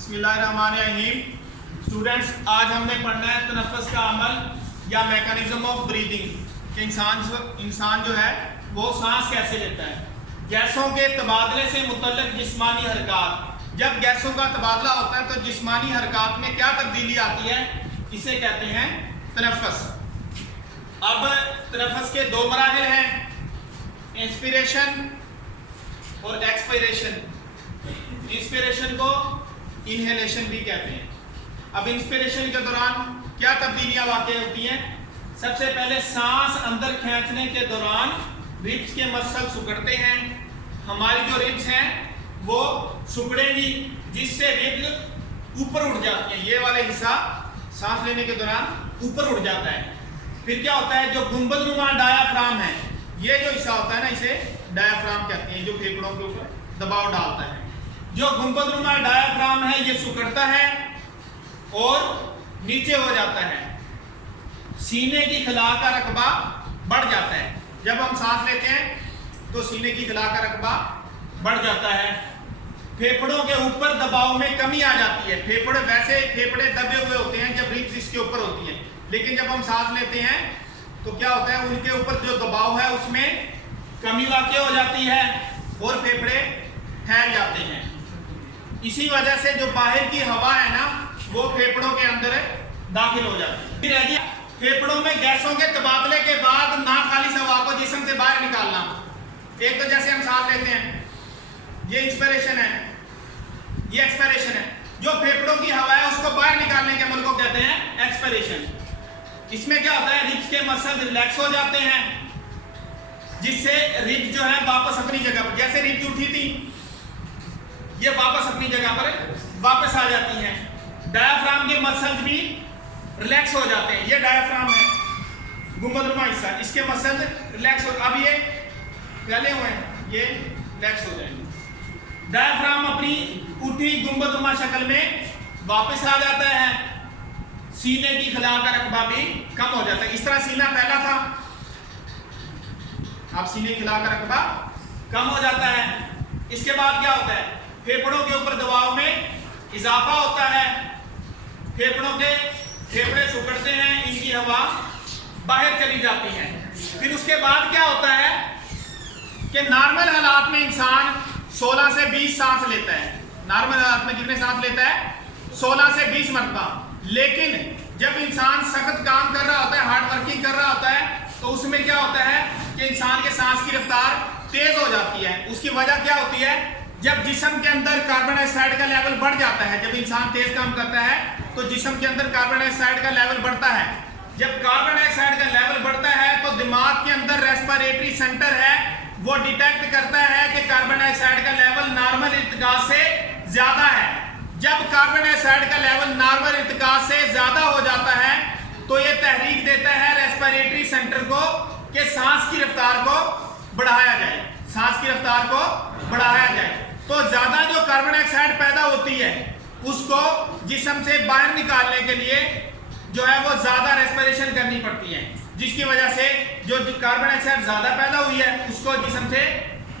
बिस्मिल्लाहिर्रहमानिर्रहीम। स्टूडेंट्स, आज हमने पढ़ना है तनफ़्फ़ुस का अमल या मैकेनिज्म ऑफ ब्रीदिंग कि इंसान जो है वो सांस कैसे लेता है। गैसों के तबादले से मुतल्लिक़ जिस्मानी हरकत। जब गैसों का तबादला होता है तो जिस्मानी हरकत में क्या तब्दीली आती है, इसे कहते हैं तनफ़्फ़ुस। अब तनफ़्फ़ुस के दो मराहिल हैं, इंस्पिरेशन और एक्सपिरेशन। इंस्पिरेशन को इनहेलेशन भी कहते हैं। अब इंस्पिरेशन के दौरान क्या तब्दीलियां वाक़ई होती हैं? सबसे पहले सांस अंदर खींचने के दौरान रिब्स के मसल सिकुड़ते हैं। हमारी जो रिब्स हैं वो सिकुड़ेंगी, जिससे रिब्स ऊपर उठ जाती हैं। ये वाला हिस्सा सांस लेने के दौरान ऊपर उठ जाता है। फिर क्या होता है, जो गुंबदनुमा डायाफ्राम है, ये जो हिस्सा होता है ना, इसे डायाफ्राम कहते हैं, जो फेफड़ों के ऊपर दबाव डालता है। जो गुंबदनुमा डायाफ्राम है ये सिकुड़ता है और नीचे हो जाता है। सीने की खला का रकबा बढ़ जाता है। जब हम सांस लेते हैं तो सीने की खला का रकबा बढ़ जाता है। फेफड़ों के ऊपर दबाव में कमी आ जाती है। फेफड़े दबे हुए होते हैं जब रिब्स इसके ऊपर होती हैं, लेकिन जब हम सांस लेते हैं तो क्या होता है, उनके ऊपर जो दबाव है उसमें कमी वाक़ई हो जाती है और फेफड़े फैल जाते हैं। इसी वजह से जो बाहर की हवा है ना, वो फेफड़ों के अंदर दाखिल हो जाती है। फेफड़ों में गैसों के तबादले के बाद ना खाली हवा को जिस्म से बाहर निकालना। एक तो जैसे हम सांस लेते हैं, ये इंस्पिरेशन है, ये एक्सपिरेशन है। जो फेफड़ों की हवा है उसको बाहर निकालने के अमल को कहते हैं एक्सपिरेशन। इसमें क्या होता है, रिब्स के मसल रिलैक्स हो जाते हैं, जिससे रिब्स जो है वापस अपनी जगह पर, जैसे रिब्स उठी थी ये वापस अपनी जगह पर वापस आ जाती हैं। डायाफ्राम के मसल्स भी रिलैक्स हो जाते हैं। ये डायाफ्राम है, गुंबदनुमा हिस्सा, इसके मसल रिलैक्स हो, अब ये फैले हुए हैं, ये रिलैक्स हो जाएंगे। डायाफ्राम अपनी उठी गुंबदनुमा शक्ल में वापस आ जाता है। सीने की खला का रकबा भी कम हो जाता है। इस तरह सीना फैला था, अब सीने की खला का रकबा कम हो जाता है। इसके बाद क्या होता है, फेफड़ों के ऊपर दबाव में इजाफा होता है। फेफड़े सिकुड़ते हैं, इनकी हवा बाहर चली जाती है। फिर उसके बाद क्या होता है कि नॉर्मल हालात में इंसान 16 से 20 सांस लेता है। नॉर्मल हालात में कितने सांस लेता है? 16 से 20 मरतबा। लेकिन जब इंसान सख्त काम कर रहा होता है, हार्ड वर्किंग कर रहा होता है, तो उसमें क्या होता है कि इंसान के सांस की रफ्तार तेज हो जाती है। उसकी वजह क्या होती है, जब जिस्म के अंदर कार्बन डाइऑक्साइड का लेवल बढ़ जाता है। जब इंसान तेज काम करता है तो जिस्म के अंदर कार्बन डाइऑक्साइड का लेवल बढ़ता है। जब कार्बन डाइऑक्साइड का लेवल बढ़ता है तो दिमाग के अंदर रेस्पिरेटरी सेंटर है, वो डिटेक्ट करता है कि कार्बन डाइऑक्साइड का लेवल नॉर्मल इर्तिका से ज्यादा है। जब कार्बन डाइऑक्साइड का लेवल नॉर्मल इर्तिका से ज्यादा हो जाता है तो ये तहरीक देता है रेस्पिरेटरी सेंटर को कि सांस की रफ्तार को बढ़ाया जाए, सांस की रफ्तार को बढ़ाया जाए। तो ज्यादा जो कार्बन डाइऑक्साइड पैदा होती है उसको जिस्म से बाहर निकालने के लिए जो है वो ज्यादा रेस्पिरेशन करनी पड़ती है, जिसकी वजह से जो कार्बन डाइऑक्साइड ज्यादा पैदा हुई है उसको जिस्म से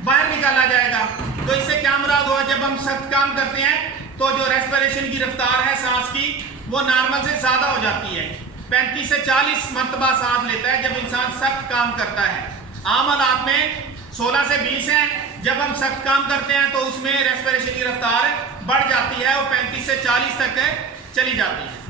बाहर निकाला जाएगा। तो इससे क्या मुराद हुआ, जब हम सख्त काम करते हैं तो जो रेस्पिरेशन की रफ्तार है सांस की, वो नॉर्मल से ज्यादा हो जाती है। 35 से 40 मरतबा सांस लेता है जब इंसान सख्त काम करता है। आम हालात में 16 से 20 है। जब हम सख्त काम करते हैं तो उसमें रेस्पिरेशन की रफ्तार बढ़ जाती है और 35 से 40 तक चली जाती है।